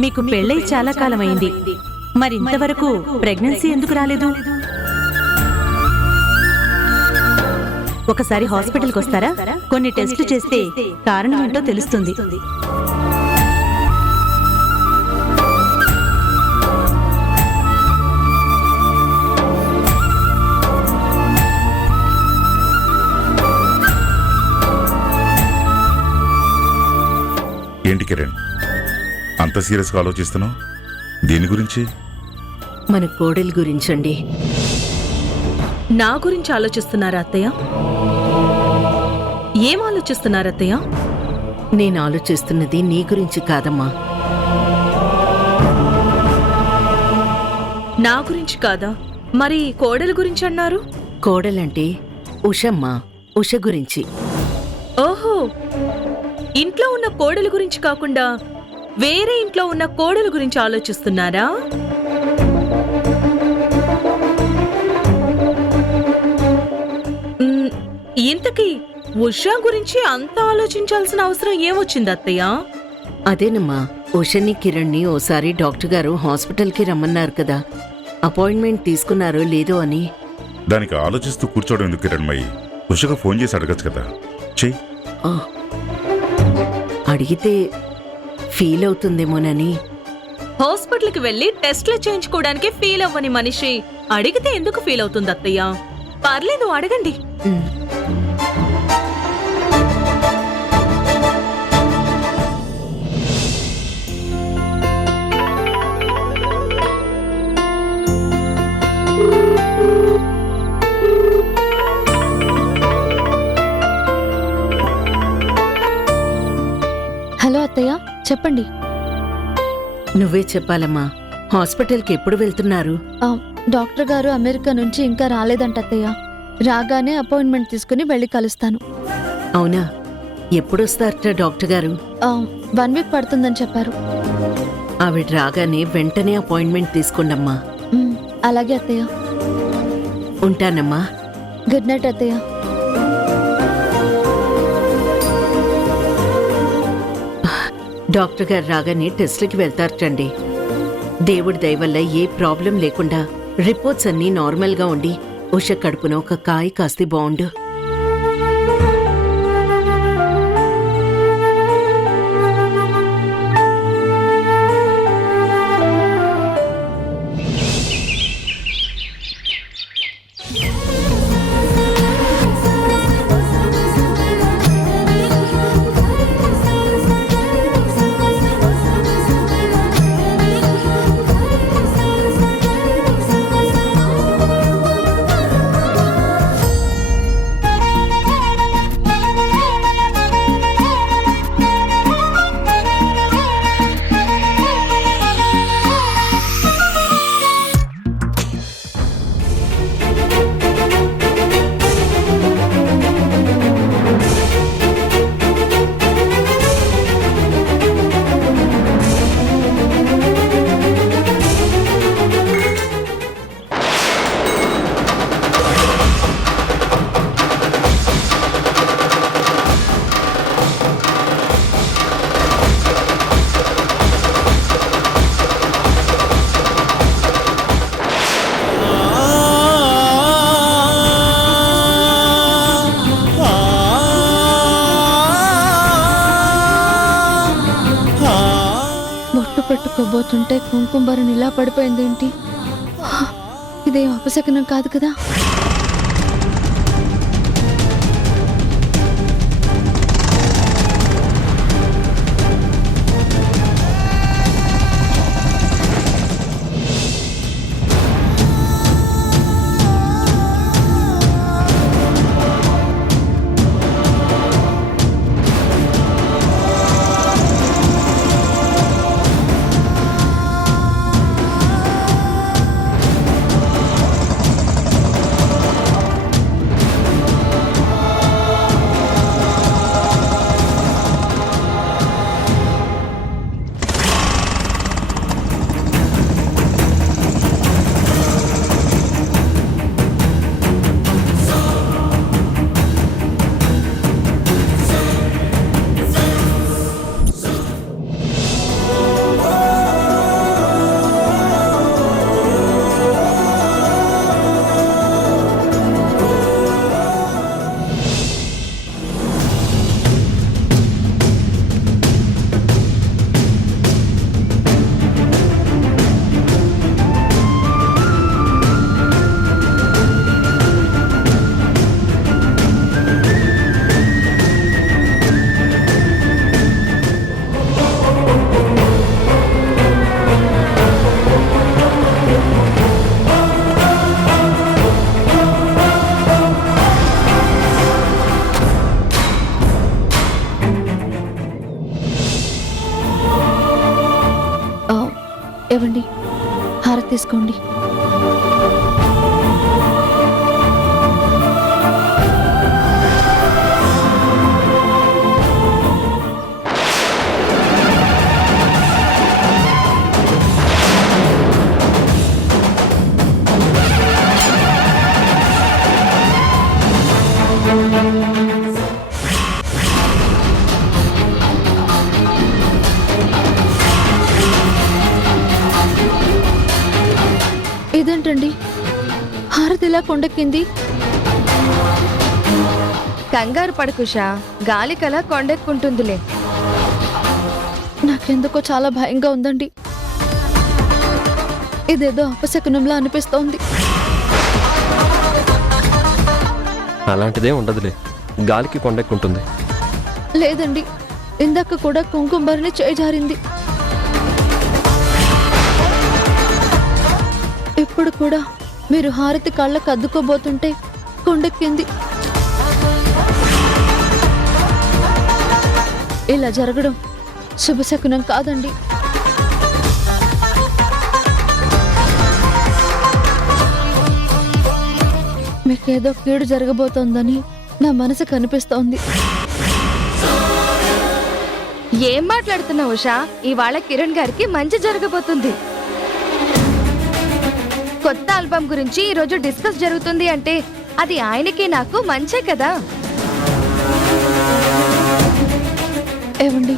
మీకు పెళ్ళై చాలా కాలమైంది, మరి ఇంతవరకు ప్రెగ్నెన్సీ ఎందుకు రాలేదు? ఒకసారి హాస్పిటల్కి వస్తారా? కొన్ని టెస్టులు చేస్తే కారణం ఏంటో తెలుస్తుంది. ఏంటి కిరణ్, అంత సీరియస్గా ఆలోచిస్తున్నావు? దీని గురించి? మన కోడలి గురించండి. నా గురించి ఆలోచిస్తున్నారా అత్తయ్య? ఏం ఆలోచిస్తున్నారు అత్తయ్య? నేను ఆలోచిస్తున్నది నీ గురించి కాదమ్మా. నా గురించి కాదా? మరి కోడలి గురించి అన్నారు? కోడలంటే ఉషమ్మ, ఉష గురించి. ఓహో, ఇంట్లో ఉన్న కోడలి గురించి కాకుండా వేరే ఇంట్లో ఉన్న కోడలి గురించి ఆలోచిస్తున్నారా? ఇంతకీ ఉషా గురించి అంత ఆలోచించాల్సిన అవసరం ఏమొచ్చింది అత్తయ్య? అదేనమ్మా, ఉషని కిరణ్ని ఓసారి డాక్టర్ గారు హాస్పిటల్కి రమ్మన్నారు కదా, అపాయింట్మెంట్ తీసుకున్నారో లేదో అని. దానికి ఆలోచిస్తూ కూర్చోవడం ఎందుకు కిరణ్మయ్యి? ఉషగా ఫోన్ చేసి అడగచ్చు కదా. చెయ్యి. అడిగితే ఫీల్ అవుతుందేమోనని. హాస్పిటల్కి వెళ్లి టెస్ట్లు చేయించుకోవడానికి ఫీల్ అవ్వని మనిషి అడిగితే ఎందుకు ఫీల్ అవుతుంది అత్తయ్య? పర్లేదు, అడగండి. హలో అత్తయ్య, చెప్పండి. నువ్వే చెప్పాలమ్మా, హాస్పిటల్కి ఎప్పుడు వెళ్తున్నారు? డాక్టర్ గారు అమెరికా నుంచి ఇంకా రాలేదంట అత్తయ్య. రాగానే అపాయింట్మెంట్ తీసుకుని వెళ్ళి కలుస్తాను. అవునా? ఎప్పుడొస్తారట డాక్టర్ గారు? 1 వీక్ పడుతుందని చెప్పారు. ఆవిడ రాగానే వెంటనే అపాయింట్మెంట్ తీసుకోండమ్మా. అలాగే అత్తయ్య. ఉంటానమ్మా. గుడ్ నైట్ అత్తయ్య. డాక్టర్ గారు రాగానే టెస్ట్లకి వెళ్తారటండి. దేవుడి దయ వల్ల ఏ ప్రాబ్లం లేకుండా రిపోర్ట్స్ అన్నీ నార్మల్గా ఉండి ఉష కడుపున ఒక కాయ కాస్తి బాగుండు. పెట్టుకోబోతుంటే కుంకుమబరని ఇలా పడిపోయిందేంటి? ఇదేం అపశకనం కాదు కదా? ఏవండి, హారతి తీసుకోండి. ఇదేంటండి, హారతి ఇలా కొండెక్కింది? కంగారు పడకుషా, గాలికలా కొండెక్కుంటుందిలే. నాకెందుకో చాలా భయంగా ఉందండి. ఇదేదో అపశకునంలా అనిపిస్తోంది. అలాంటిదే ఉండదులే, గాలికి కొండెక్కుంటుంది. లేదండి, ఇందాక కూడా కుంకుమరిని చేజారింది. ఇప్పుడు కూడా మీరు హారతి కళ్ళకు అద్దుకోబోతుంటే కొండెక్కింది. ఇలా జరగడం శుభశకునం కాదండి. మీకేదో కీడు జరగబోతోందని నా మనసు కనిపిస్తోంది. ఏం మాట్లాడుతున్నావు ఉషా? ఇవాళ కిరణ్ గారికి మంచి జరగబోతుంది. కొత్త ఆల్బమ్ గురించి ఈరోజు డిస్కస్ జరుగుతుంది అంటే అది ఆయనకి నాకు మంచే కదా. ఏవండి,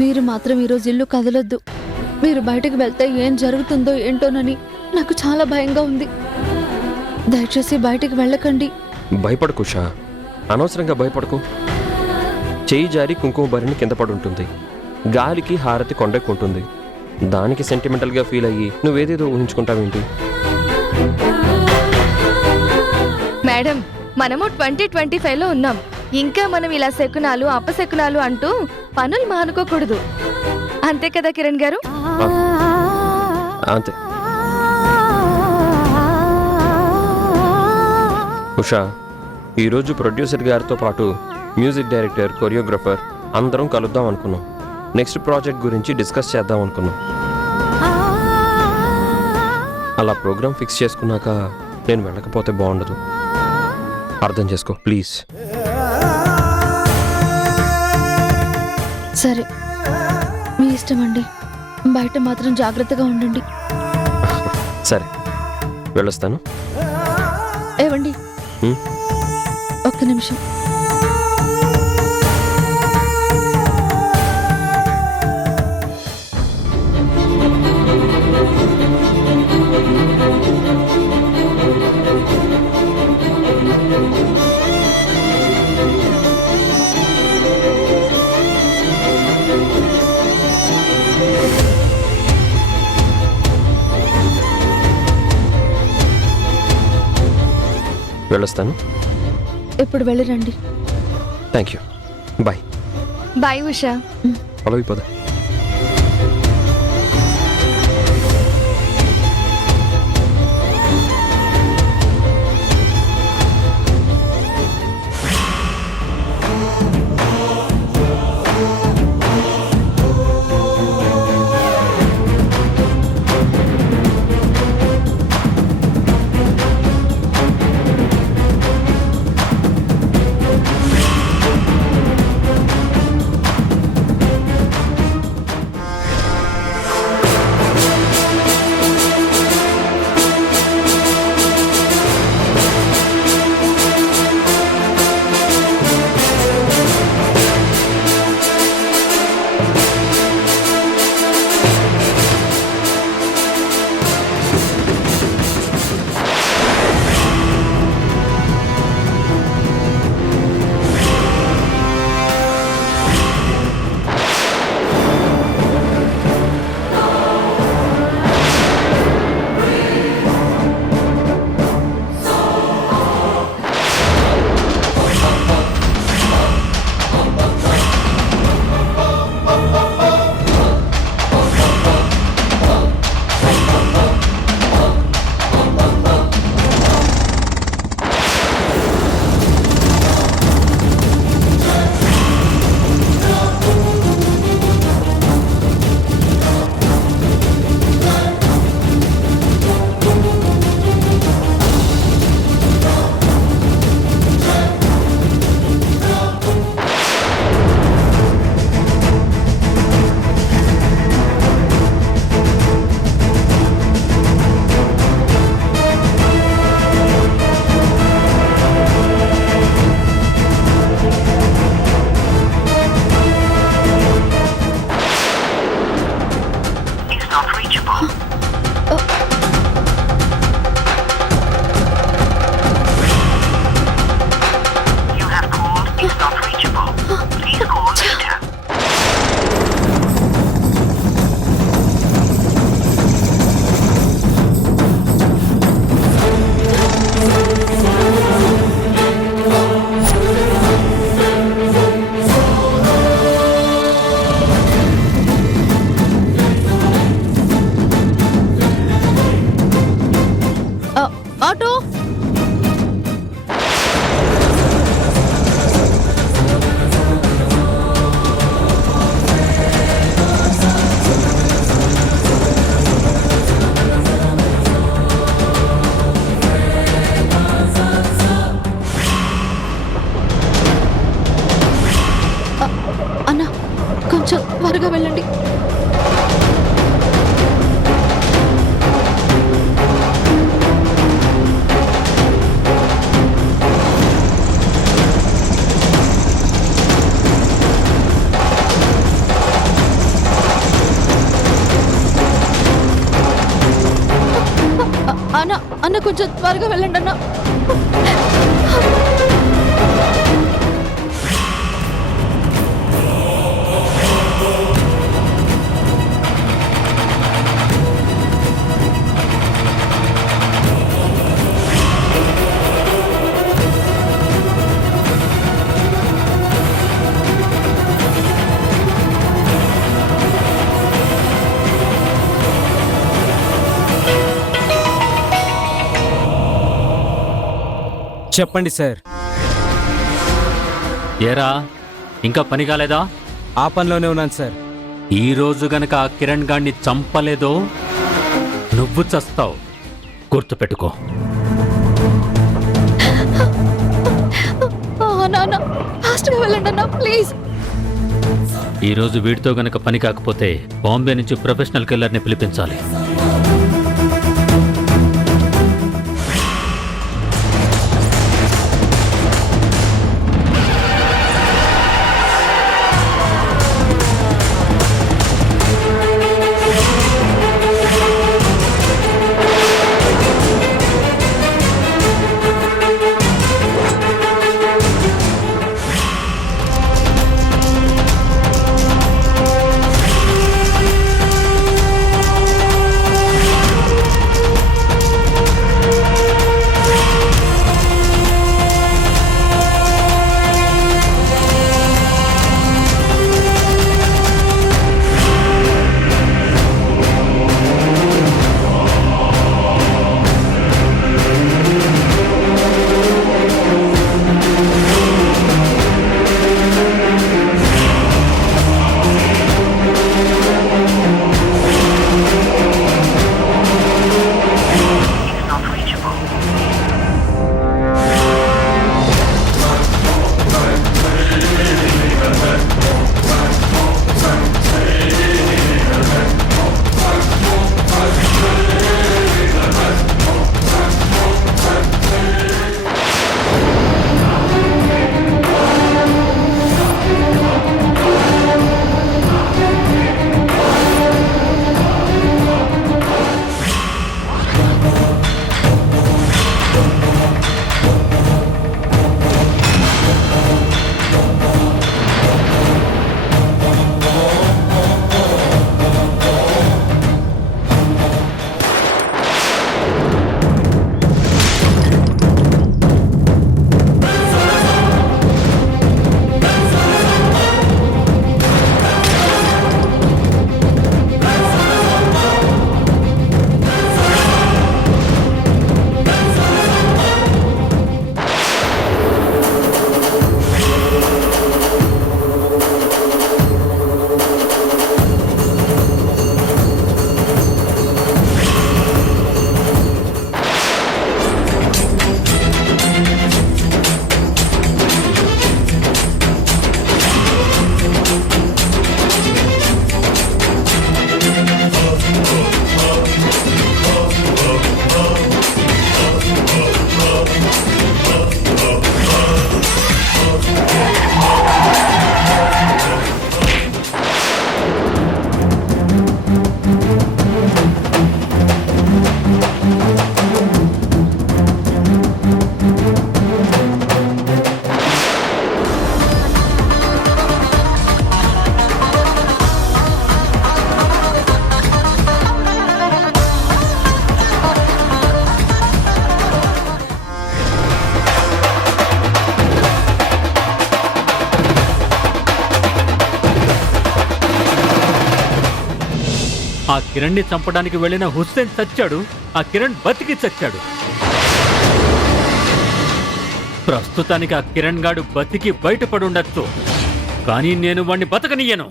మీరు మాత్రం ఈరోజు ఇల్లు కదలొద్దు. మీరు బయటకు వెళ్తే ఏం జరుగుతుందో ఏంటోనని నాకు చాలా భయంగా ఉంది. దయచేసి బయటకు వెళ్ళకండి. భయపడకు ఉషా, అనవసరంగా భయపడకు. చేయి జారి కుంకుమ భరిణి కింద పడుంటుంది, గాలికి హారతి కొండెక్కుంటుంది. దానికి సెంటిమెంటల్గా ఫీల్ అయ్యి నువ్వేదేదో ఊహించుకుంటావేంటి? మేడం, మనము 2025లో ఉన్నాం. ఇంకా మనం ఇలా శకునాలు అపశకునాలు అంటూ పనులు మానుకోకూడదు. అంతే కదా కిరణ్ గారు? అంతే. ఉషా, ఈరోజు ప్రొడ్యూసర్ గారితో పాటు మ్యూజిక్ డైరెక్టర్, కొరియోగ్రఫర్ అందరం కలుద్దాం అనుకున్నాం. నెక్స్ట్ ప్రాజెక్ట్ గురించి డిస్కస్ చేద్దాం అనుకున్నాం. అలా ప్రోగ్రామ్ ఫిక్స్ చేసుకున్నాక నేను వెళ్ళకపోతే బాగుండదు. అర్థం చేసుకో ప్లీజ్. సరే, మీ ఇష్టం అండి. బయట మాత్రం జాగ్రత్తగా ఉండండి. సరే, వెళ్ళొస్తాను. ఏవండి, హ్మ్? ఒక్క నిమిషం. వెళ్ళొస్తాను. ఇప్పుడు వెళ్ళిరండి. Thank you. Bye. Bye Usha. అలా పద. కొంచెం త్వరగా వెళ్ళండి. అన్న అన్న కొంచెం త్వరగా వెళ్ళండి అన్న. చెప్పండి సార్. ఏరా ఇంకా పని కాలేదా? ఆ పనిలోనే ఉన్నాను సార్. ఈ రోజు గనక ఆ కిరణ్ గాడిని చంపలేదో నువ్వు చస్తావు, గుర్తుపెట్టుకో. అన్న అన్న ఫాస్ట్గా వెళ్ళండి అన్న ప్లీజ్. ఈ రోజు వీడితో గనక పని కాకపోతే బాంబే నుంచి ప్రొఫెషనల్ కిల్లర్ని పిలిపించాలి. ఆ కిరణ్ని చంపడానికి వెళ్ళిన హుస్సేన్ చచ్చాడు, ఆ కిరణ్ బతికి చచ్చాడు. ప్రస్తుతానికి ఆ కిరణ్ గాడు బతికి బయటపడుండొచ్చు, కానీ నేను వాణ్ణి బతకనియ్యను.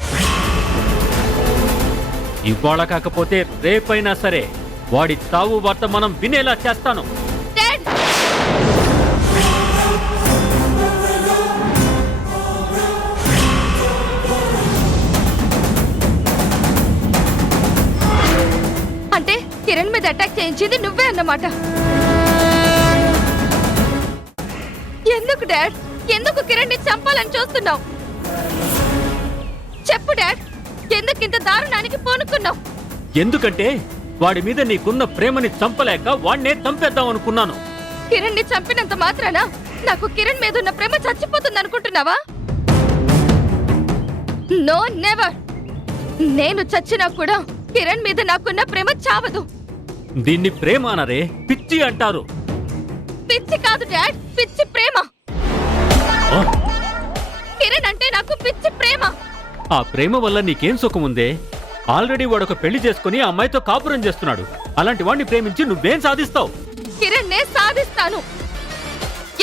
ఇవాళ కాకపోతే రేపైనా సరే వాడి తావు వార్త మనం వినేలా చేస్తాను. మీద అటాక్ చేయించింది నువ్వే అన్నమాట. ఎందుకు డాడ్, ఎందుకు కిరణ్ ని చంపాలని చూస్తున్నావు? చెప్పు డాడ్, ఎందుకు ఇంత దారుణానికి పూనుకున్నావు? ఎందుకంటే వాడి మీద నీకున్న ప్రేమని చంపలేక వాడినే చంపేద్దాం అనుకున్నాను. కిరణ్ ని చంపినంత మాత్రాన నాకు కిరణ్ మీద ఉన్న ప్రేమ చచ్చిపోతుంది అనుకుంటున్నావా? No, never. నేను చచ్చినా కూడా కిరణ్ మీద నాకున్న ప్రేమ చావదు. దీన్ని ప్రేమ అనరే, పిచ్చి అంటారు. పిచ్చి కాదు డాడ్, పిచ్చి ప్రేమ. ఆ, కిరణ్ అంటే నాకు పిచ్చి ప్రేమ. ఆ ప్రేమ వల్ల నీకేం సుఖముందే? ఆల్రెడీ వాడొక పెళ్లి చేసుకుని ఆ అమ్మాయితో కాపురం చేస్తున్నాడు. అలాంటి వాడిని ప్రేమించి నువ్వేం సాధిస్తావు? కిరణ్ నే సాధిస్తాను.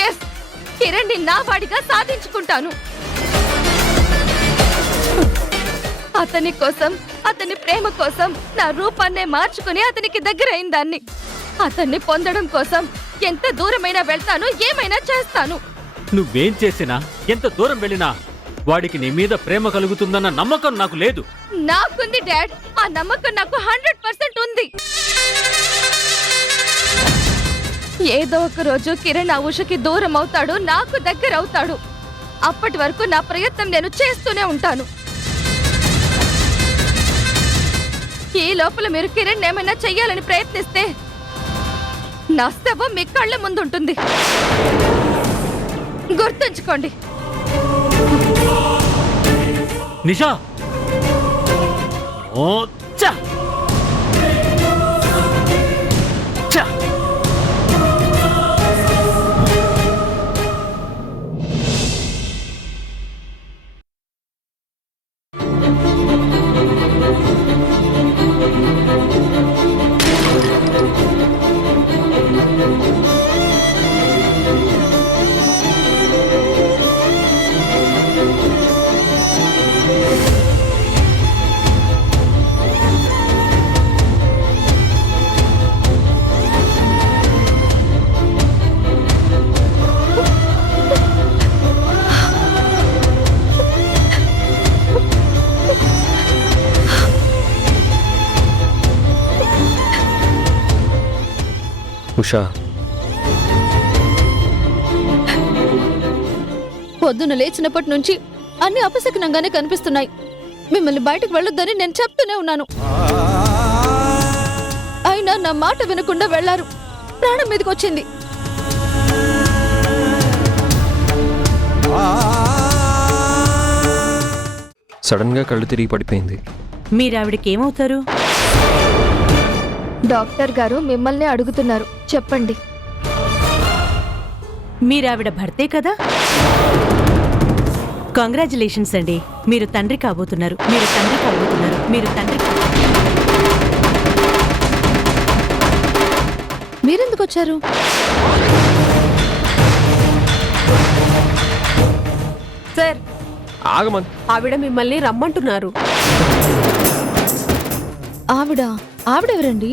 ఎస్, కిరణ్ ని నా వాడిగా సాధించుకుంటాను. అతని కోసం, అతని ప్రేమ కోసం నా రూపాన్నే మార్చుకుని అతనికి దగ్గరైన దాన్ని. అతన్ని పొందడం కోసం ఎంత దూరమైనా వెళ్తాను, ఏమైనా చేస్తాను. నువ్వేం చేసినా, ఎంత దూరం వెళ్ళినా వాడికి నీ మీద ప్రేమ కలుగుతుందన్న నమ్మకం నాకు లేదు. నాకుంది డాడ్, ఆ నమ్మకం నాకు 100% ఉంది. ఏదో ఒక రోజు కిరణ్ ఆ ఉషకి దూరం అవుతాడు, నాకు దగ్గర అవుతాడు. అప్పటి వరకు నా ప్రయత్నం నేను చేస్తూనే ఉంటాను. ఈ లోపల మీరు కిరణ్ ఏమైనా చెయ్యాలని ప్రయత్నిస్తే నా శవం మీ కళ్ళ ముందుంటుంది. గుర్తుంచుకోండి. నిషా, ఓ చా చా. ఉషా, పొద్దున లేచినప్పటి నుంచి అన్ని అపశకునంగానే కనిపిస్తున్నాయి. మిమ్మల్ని బయటకు వెళ్ళొద్దని నేను చెప్తూనే ఉన్నాను. అయినా నా మాట వినకుండా వెళ్లారు. ప్రాణం మీదకి వచ్చింది. సడన్ గా కళ్ళు తిరిగి పడిపోయింది. మీరావిడకేమవుతారు? డాక్టర్ గారు మిమ్మల్ని అడుగుతున్నారు, చెప్పండి. మీరావిడ భర్తే కదా? కంగ్రాచులేషన్స్ అండి, మీరు తండ్రి కాబోతున్నారు. మీరు తండ్రి కాబోతున్నారు. మీరు తండ్రి మీరెందుకు వచ్చారు? సార్, ఆగమన్, ఆవిడ మిమ్మల్ని రమ్మంటున్నారు. ఆవిడెవరండి?